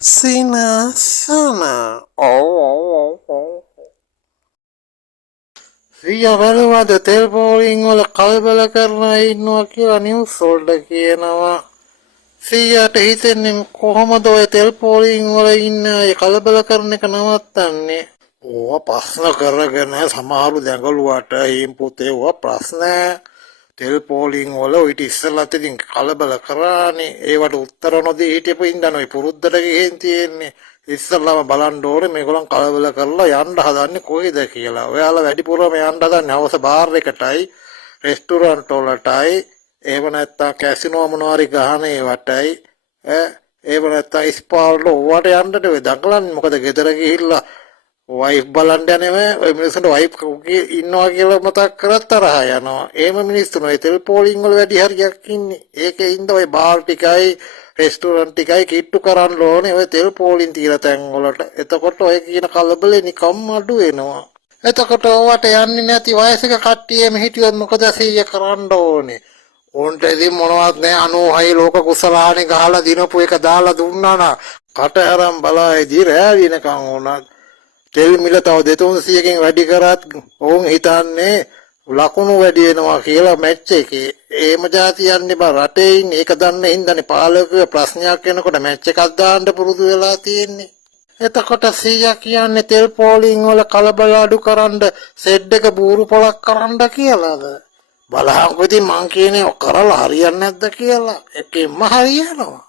Sinasana. සීයා බලවද තෙල් පෝලිං වල කලබල කරන අය ඉන්නවා කියලා නිවුස් වලට කියනවා. සීයාට හිතෙන්නේ කොහොමද ඔය තෙල් පෝලිං වල ඉන්න අය කලබල කරන එක නවත්තන්නේ? ඕවා ප්‍රශ්න කරගෙන සමහරු දැඟලුවට හීම් පුතේ ඕවා ප්‍රශ්න තෙල් පෝලිං වල ඔයිට ඉස්සෙල්ලත් ඉතින් කලබල කරානේ. ඒවට උත්තර නොදී හිටපු ඉඳන් ඔය පුරුද්දට ගිහින් තියෙන්නේ. ඉස්සෙල්ලාම බලන්න ඕනේ මේගොල්ලන් කලබල කරලා යන්න හදන්නේ කොහෙද කියලා. ඔයාලා වැඩිපුරම යන්න හදන්නේ හවස බාර් එකටයි, රෙස්ටුරන්ට් වලටයි, එහෙම නැත්නම් කැසිනෝ මොනවාරි ගහන ඒවටයි, එහෙම නැත්නම් ස්පා වල ඕවට යන්නද ඔය දඟලන්නේ. මොකද ගෙදර ගිහිල්ලා වයිෆ් බලන්න යන්නේ ඔය මිනිස්සුන්ට වයිෆ් ඉන්නවා කියලා මතක් කරත් තරහ යනවා. එහෙම මිනිස්සුන් ඔය තෙල් පෝලිං වල වැඩි හරියක් ඉන්නේ. ඒකේ ඉඳ ඔය බාර් ටිකයි රෙස්ටුරන්ට් ටිකයි කිට්ටු කරන්න ඕනේ ඔය තෙල් පෝලිං තියලා තැන් වලට. එතකොට ඔය කියන කලබලේ නිකම්ම අඩු වෙනවා. එතකොට ඔවට යන්නේ නැති වයසක කට්ටියම හිටියොත් මොකද සීය කරන්න ඕනේ? උන්ට ඉතින් මොනවත් නැහැ 96 ලෝක කුසලානේ ගහලා දිනපු එක දාලා දුන්නා නා කට අරන් බලායිදී රෑ දිනකම් උනත් තෙල් මිල තව 200කින් වැඩි කරත් ඔවුන් හිතන්නේ ලකුණු වැඩි වෙනවා කියලා මැච් එකේ. ඒම જાති යන්නේ බා රටේ ඉන්නේ ඒක දන්න හින්දානේ පාලකව ප්‍රශ්නයක් වෙනකොට මැච් එකක් දාන්න පුරුදු වෙලා තියෙන්නේ. එතකොට සීයා කියන්නේ තෙල් පෝලිං වල කලබල අඩු කරන්න සෙඩ් එක බూరు පොලක් කරන්න කියලාද? බලහන්කො ඉතින් මං කියන්නේ කරලා හරියන්නේ නැද්ද කියලා. එකෙන්ම හරියනවා.